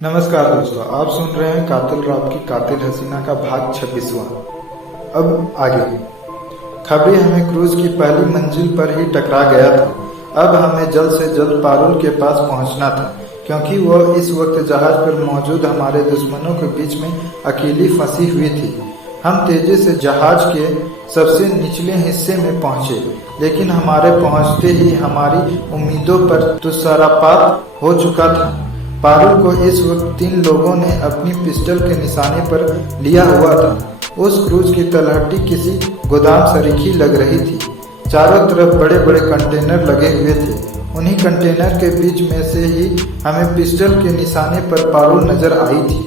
नमस्कार दोस्तों, आप सुन रहे हैं कातिल राव की कातिल हसीना का भाग 26वां। अब आगे खबरें हमें क्रूज की पहली मंजिल पर ही टकरा गया था। अब हमें जल्द से जल्द पारुल के पास पहुंचना था, क्योंकि वह इस वक्त जहाज पर मौजूद हमारे दुश्मनों के बीच में अकेली फंसी हुई थी। हम तेजी से जहाज के सबसे निचले हिस्से में पहुंचे, लेकिन हमारे पहुंचते ही हमारी उम्मीदों पर तुषारपात हो चुका था। पारुल को इस वक्त 3 लोगों ने अपनी पिस्टल के निशाने पर लिया हुआ था। उस क्रूज की तलहटी किसी गोदाम सरीखी लग रही थी। चारों तरफ बड़े बड़े कंटेनर लगे हुए थे। उन्हीं कंटेनर के बीच में से ही हमें पिस्टल के निशाने पर पारुल नजर आई थी।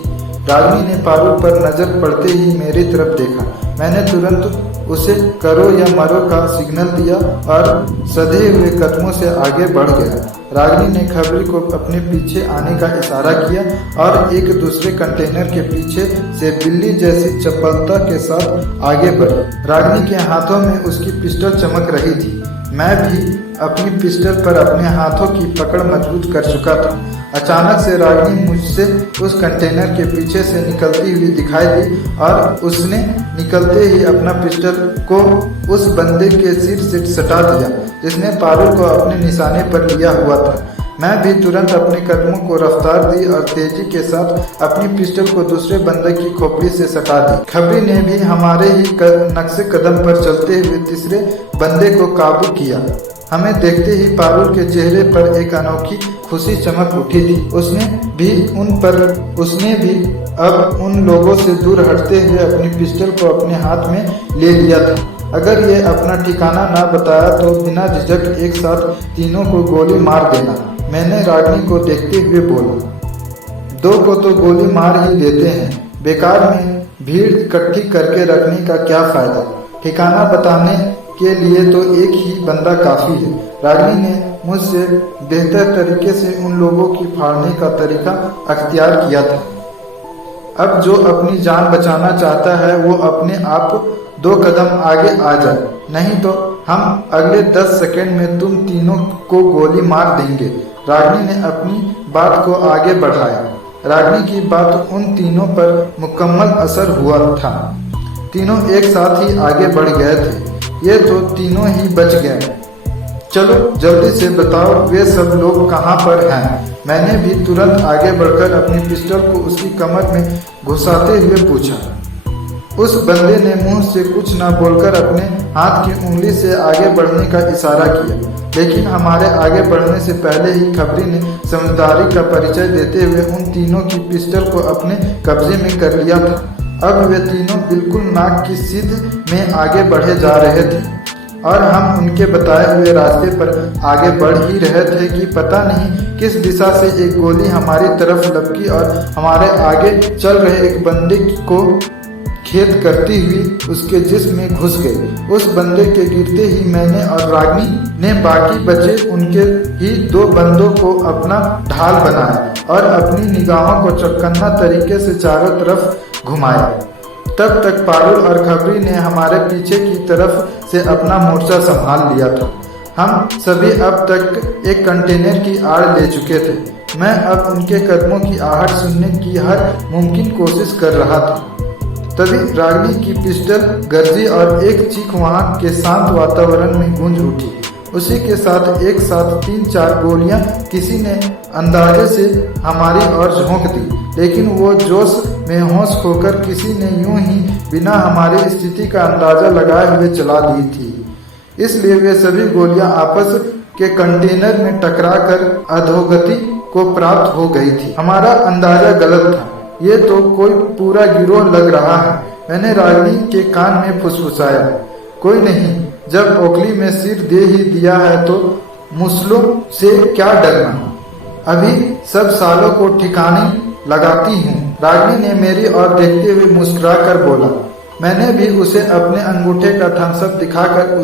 रागिनी ने पारुल पर नजर पड़ते ही मेरी तरफ देखा। मैंने तुरंत उसे करो या मरो का सिग्नल दिया और सधे हुए कदमों से आगे बढ़ गया। रागिनी ने खबरी को अपने पीछे आने का इशारा किया और एक दूसरे कंटेनर के पीछे से बिल्ली जैसी चपलता के साथ आगे बढ़ी। रागिनी के हाथों में उसकी पिस्टल चमक रही थी। मैं भी अपनी पिस्टल पर अपने हाथों की पकड़ मजबूत कर चुका था। अचानक से रागिनी मुझसे उस कंटेनर के पीछे से निकलती हुई दिखाई दी और उसने निकलते ही अपना पिस्टल को उस बंदे के सिर से सटा दिया जिसने पारुल को अपने निशाने पर लिया हुआ था। मैं भी तुरंत अपने कदमों को रफ्तार दी और तेजी के साथ अपनी पिस्टल को दूसरे बंदे की खोपड़ी से सटा दी। खबरी ने भी हमारे ही नक्शे कदम पर चलते हुए तीसरे बंदे को काबू किया। हमें देखते ही पारुल के चेहरे पर एक अनोखी खुशी चमक उठी थी। उसने भी अब उन लोगों से दूर हटते हुए अपनी पिस्टल को अपने हाथ में ले लिया था। अगर ये अपना ठिकाना ना बताया तो बिना झिझक एक साथ तीनों को गोली मार देना। मैंने रागिनी को देखते हुए बोला, 2 को तो गोली मार ही देते हैं, बेकार में भीड़ इकट्ठी करके रखने का क्या फायदा। ठिकाना बताने के लिए तो एक ही बंदा काफी है। रागिनी ने मुझसे बेहतर तरीके से उन लोगों की फाड़ने का तरीका अख्तियार किया था। अब जो अपनी जान बचाना चाहता है वो अपने आप 2 कदम आगे आ जाए, नहीं तो हम अगले 10 सेकंड में तुम तीनों को गोली मार देंगे। रागिनी ने अपनी बात को आगे बढ़ाया। रागिनी की बात उन तीनों पर मुकम्मल असर हुआ था। तीनों एक साथ ही आगे बढ़ गए थे। ये तो तीनों ही बच गए। चलो जल्दी से बताओ वे सब लोग कहाँ पर हैं। मैंने भी तुरंत आगे बढ़कर अपनी पिस्टल को उसकी कमर में घुसाते हुए पूछा। उस बंदे ने मुंह से कुछ न बोलकर अपने हाथ की उंगली से आगे बढ़ने का इशारा किया, लेकिन हमारे आगे बढ़ने से पहले ही खबरी ने समझदारी का परिचय देते हुए उन तीनों की पिस्टल को अपने कब्जे में कर लिया था। अब वे तीनों बिल्कुल नाक की सीध में आगे बढ़े जा रहे थे और हम उनके बताए हुए रास्ते पर आगे बढ़ ही रहे थे कि पता नहीं किस दिशा से एक गोली हमारी तरफ लपकी और हमारे आगे चल रहे एक बंदे को खेद करती हुई उसके जिस्म में घुस गई। उस बंदे के गिरते ही मैंने और रागिनी ने बाकी बचे उनके ही 2 बंदों को अपना ढाल बनाया और अपनी निगाहों को चौकन्ना तरीके से चारों तरफ घुमाया। तब तक पारुल और खबरी ने हमारे पीछे की तरफ से अपना मोर्चा संभाल लिया था। हम सभी अब तक एक कंटेनर की आड़ ले चुके थे। मैं अब उनके कदमों की आहट सुनने की हर मुमकिन कोशिश कर रहा था। तभी रागिनी की पिस्टल गरजी और एक चीख वहां के शांत वातावरण में गूंज उठी। उसी के साथ एक साथ 3-4 गोलियां किसी ने अंदाजे से हमारी ओर झोंक दी, लेकिन वो जोश में होश खोकर किसी ने यूं ही बिना हमारी स्थिति का अंदाजा लगाए हुए चला दी थी। इसलिए वे सभी गोलियां आपस के कंटेनर में टकराकर अधोगति को प्राप्त हो गई थी। हमारा अंदाजा गलत था। ये तो कोई पूरा गिरोह लग रहा है। मैंने रागिनी के कान में फुसफुसाया, कोई नहीं, जब ओखली में सिर दे ही दिया है तो मुसलों से क्या डरना। अभी सब सालों को ठिकाने लगाती हूँ। रागिनी ने मेरी ओर देखते हुए मुस्कुरा कर बोला। मैंने भी उसे अपने अंगूठे का थम्सअप दिखाकर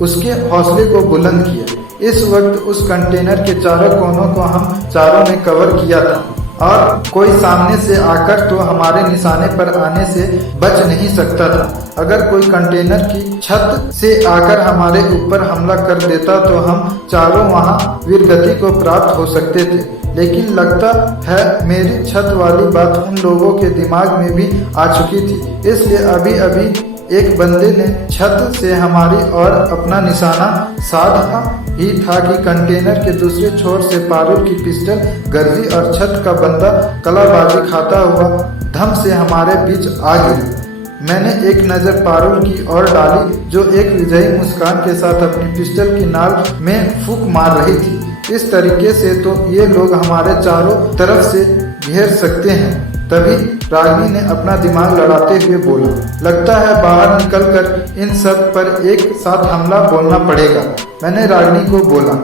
उसके हौसले को बुलंद किया। इस वक्त उस कंटेनर के चारों कोनों को हम चारों ने कवर किया था और कोई सामने से आकर तो हमारे निशाने पर आने से बच नहीं सकता था। अगर कोई कंटेनर की छत से आकर हमारे ऊपर हमला कर देता तो हम चारों वहां वीरगति को प्राप्त हो सकते थे। लेकिन लगता है मेरी छत वाली बात उन लोगों के दिमाग में भी आ चुकी थी। इसलिए अभी अभी एक बंदे ने छत से हमारी ओर अपना निशाना साधा ही था कि कंटेनर के दूसरे छोर से पारुल की पिस्टल गर्जी और छत का बंदा कलाबाजी खाता हुआ धम से हमारे बीच आ गिरा। मैंने एक नज़र पारुल की ओर डाली जो एक विजयी मुस्कान के साथ अपनी पिस्टल की नाल में फूंक मार रही थी। इस तरीके से तो ये लोग हमारे चारों तरफ से घेर सकते हैं। तभी रागिनी ने अपना दिमाग लड़ाते हुए बोला, लगता है बाहर निकलकर इन सब पर एक साथ हमला बोलना पड़ेगा। मैंने रागिनी को बोला,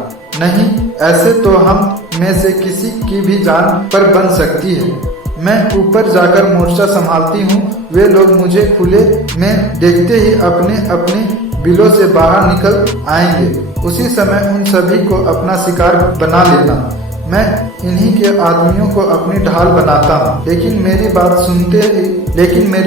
नहीं, ऐसे तो हम में से किसी की भी जान पर बन सकती है। मैं ऊपर जाकर मोर्चा संभालती हूँ। वे लोग मुझे खुले में देखते ही अपने अपने बिलों से बाहर निकल आएंगे। उसी समय उन सभी को अपना शिकार बना लेना। मैं इन्हीं के आदमियों को अपनी ढाल बनाता हूँ। लेकिन मेरी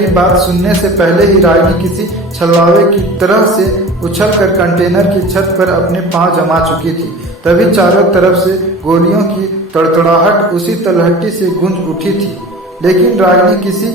बात सुनने से पहले ही रागिनी किसी छलावे की तरह से उछलकर कंटेनर की छत पर अपने पांव जमा चुकी थी। तभी चारों तरफ से गोलियों की तड़तड़ाहट उसी तलहटी से गूंज उठी थी। लेकिन रागिनी किसी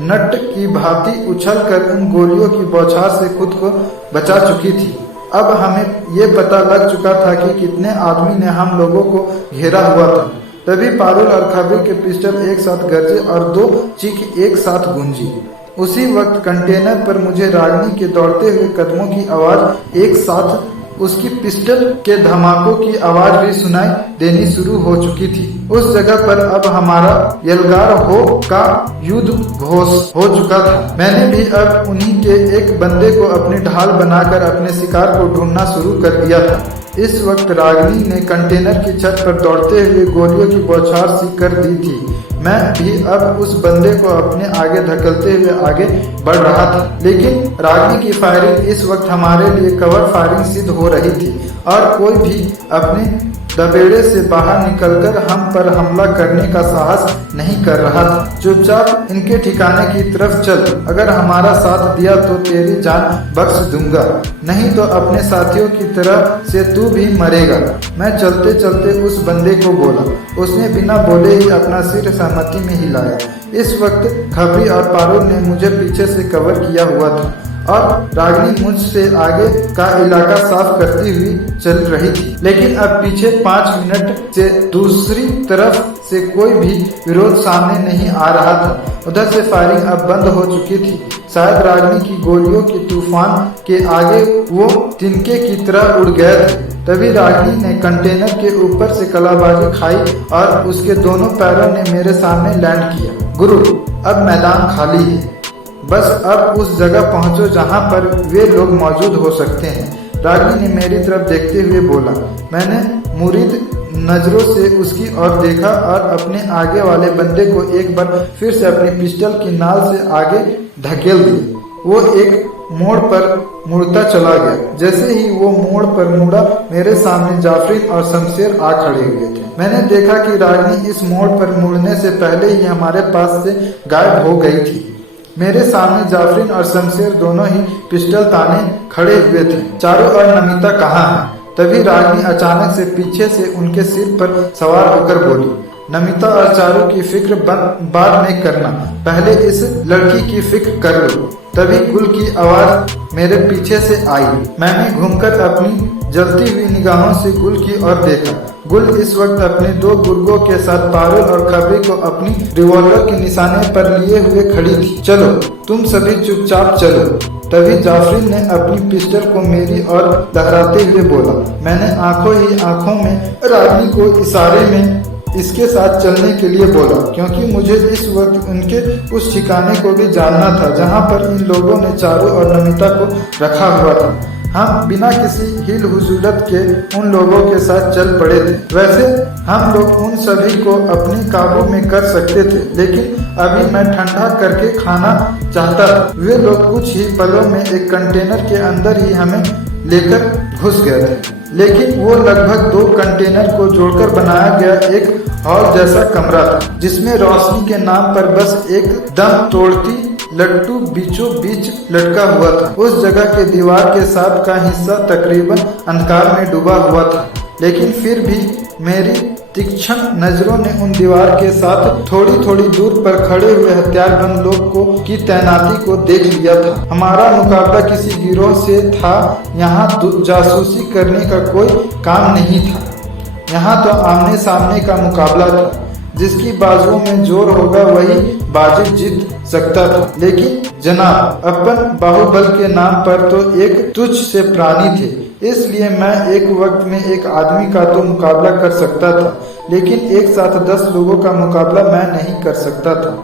नट की भांति उछलकर उन गोलियों की बौछार से खुद को बचा चुकी थी। अब हमें ये पता लग चुका था कि कितने आदमी ने हम लोगों को घेरा हुआ था। तभी पारुल और खबीर के पिस्टल एक साथ गरजे और दो चीख एक साथ गूंजी। उसी वक्त कंटेनर पर मुझे रागिनी के दौड़ते हुए कदमों की आवाज एक साथ उसकी पिस्टल के धमाकों की आवाज भी सुनाई देनी शुरू हो चुकी थी। उस जगह पर अब हमारा यलगार हो का युद्ध घोष हो चुका था। मैंने भी अब उन्हीं के एक बंदे को अपनी ढाल बनाकर अपने शिकार को ढूंढना शुरू कर दिया था। इस वक्त रागिनी ने कंटेनर की छत पर दौड़ते हुए गोलियों की बौछार सी कर दी थी। मैं भी अब उस बंदे को अपने आगे धकेलते हुए आगे बढ़ रहा था। लेकिन रागिनी की फायरिंग इस वक्त हमारे लिए कवर फायरिंग सिद्ध हो रही थी और कोई भी अपने दबेड़े से बाहर निकलकर हम पर हमला करने का साहस नहीं कर रहा था। चुपचाप इनके ठिकाने की तरफ चल, अगर हमारा साथ दिया तो तेरी जान बख्श दूंगा, नहीं तो अपने साथियों की तरह से तू भी मरेगा। मैं चलते चलते उस बंदे को बोला। उसने बिना बोले ही अपना सिर सहमति में हिलाया। इस वक्त खबरी और पारुल ने मुझे पीछे से कवर किया हुआ था और रागिनी मुझसे आगे का इलाका साफ करती हुई चल रही थी। लेकिन अब पीछे 5 मिनट से दूसरी तरफ से कोई भी विरोध सामने नहीं आ रहा था। उधर से फायरिंग अब बंद हो चुकी थी। शायद रागिनी की गोलियों के तूफान के आगे वो तिनके की तरह उड़ गए थे। तभी रागिनी ने कंटेनर के ऊपर से कलाबाजी खाई और उसके दोनों पैरों ने मेरे सामने लैंड किया। गुरु, अब मैदान खाली है, बस अब उस जगह पहुंचो जहां पर वे लोग मौजूद हो सकते हैं। रागिनी ने मेरी तरफ देखते हुए बोला। मैंने मुरीद नजरों से उसकी ओर देखा और अपने आगे वाले बंदे को एक बार फिर से अपनी पिस्टल की नाल से आगे धकेल दी। वो एक मोड़ पर मुड़ता चला गया। जैसे ही वो मोड़ पर मुड़ा, मेरे सामने जाफरीन और शमशेर आ खड़े हुए थे। मैंने देखा कि रागिनी इस मोड़ पर मुड़ने से पहले ही हमारे पास से गायब हो गई थी। मेरे सामने जाफरीन और शमशेर दोनों ही पिस्टल ताने खड़े हुए थे। चारों ओर नमिता कहाँ है? तभी रागिनी अचानक से पीछे से उनके सिर पर सवार होकर बोली, नमिता और चारू की फिक्र बाद में करना, पहले इस लड़की की फिक्र कर लो। तभी गुल की आवाज मेरे पीछे से आई। मैंने घूमकर अपनी जलती हुई निगाहों से गुल की ओर देखा। गुल इस वक्त अपने 2 गुर्गों के साथ पारुल और खबरी को अपनी रिवॉल्वर के निशाने पर लिए हुए खड़ी थी। चलो, तुम सभी चुपचाप चलो। तभी जाफरीन ने अपनी पिस्टल को मेरी ओर लहराते हुए बोला। मैंने आंखों ही आंखों में रागिनी को इशारे में इसके साथ चलने के लिए बोला, क्योंकि मुझे इस वक्त उनके उस ठिकाने को भी जानना था जहां पर इन लोगों ने चारू और नमिता को रखा हुआ था। हम बिना किसी हिल हुजूलत के उन लोगों के साथ चल पड़े थे। वैसे हम लोग उन सभी को अपने काबू में कर सकते थे, लेकिन अभी मैं ठंडा करके खाना चाहता था। वे लोग कुछ ही पलों में एक कंटेनर के अंदर ही हमें लेकर घुस गए थे। लेकिन वो लगभग 2 कंटेनर को जोड़कर बनाया गया एक हॉल जैसा कमरा था, जिसमें रोशनी के नाम पर बस एक दम तोड़ती लट्टू बीचों बीच लटका हुआ था। उस जगह के दीवार के साथ का हिस्सा तकरीबन अंधकार में डूबा हुआ था, लेकिन फिर भी मेरी तीक्ष्ण नजरों ने उन दीवार के साथ थोड़ी थोड़ी दूर पर खड़े हुए हथियारबंद लोग को की तैनाती को देख लिया था। हमारा मुकाबला किसी गिरोह से था। यहाँ जासूसी करने का कोई काम नहीं था। यहाँ तो आमने सामने का मुकाबला था। जिसकी बाजुओं में जोर होगा वही बाजी जीत सकता था। लेकिन जनाब, अपन बाहुबल के नाम पर तो एक तुच्छ से प्राणी थे, इसलिए मैं एक वक्त में एक आदमी का तो मुकाबला कर सकता था, लेकिन एक साथ 10 लोगों का मुकाबला मैं नहीं कर सकता था।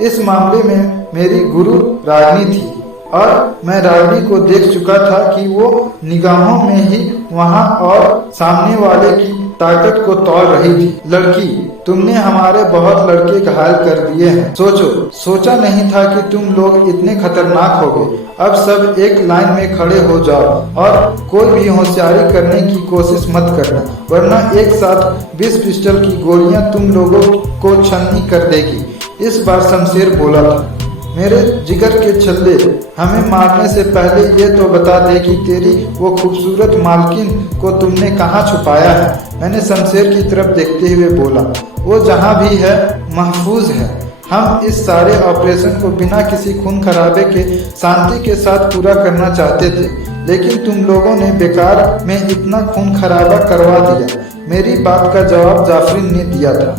इस मामले में मेरी गुरु रागिनी थी और मैं रागिनी को देख चुका था कि वो निगाहों में ही वहाँ और सामने वाले की ताकत को तौल रही थी। लड़की, तुमने हमारे बहुत लड़के घायल कर दिए हैं। सोचा नहीं था कि तुम लोग इतने खतरनाक होगे। अब सब एक लाइन में खड़े हो जाओ और कोई भी होशियारी करने की कोशिश मत करना, वरना एक साथ 20 पिस्टल की गोलियां तुम लोगों को छलनी कर देगी। इस बार शमशेर बोला था। मेरे जिगर के छल्ले, हमें मारने से पहले ये तो बता दे कि तेरी वो खूबसूरत मालकिन को तुमने कहाँ छुपाया है। मैंने शमशेर की तरफ देखते हुए बोला, वो जहाँ भी है महफूज है। हम इस सारे ऑपरेशन को बिना किसी खून खराबे के शांति के साथ पूरा करना चाहते थे, लेकिन तुम लोगों ने बेकार में इतना खून खराबा करवा दिया। मेरी बात का जवाब जाफरीन ने दिया था।